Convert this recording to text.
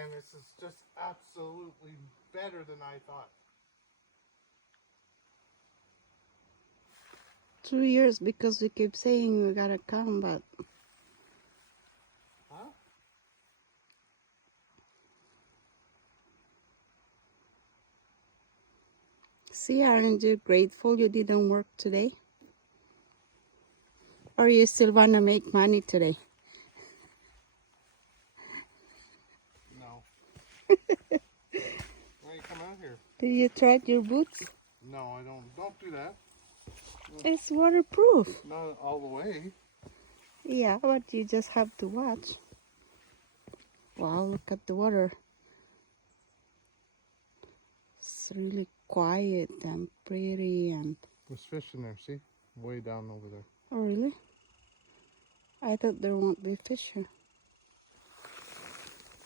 And this is just absolutely better than I thought. 2 years because we keep saying we gotta come, but Huh? see, aren't you grateful you didn't work today? Or you still wanna make money today? No. Why you come out here? Did you try your boots? No, I don't. Don't do that. It's waterproof. Not all the way. Yeah, but you just have to watch. Wow, look at the water. It's really quiet and pretty and... There's fish in there, see? Way down over there. Oh, really? I thought there won't be fish here.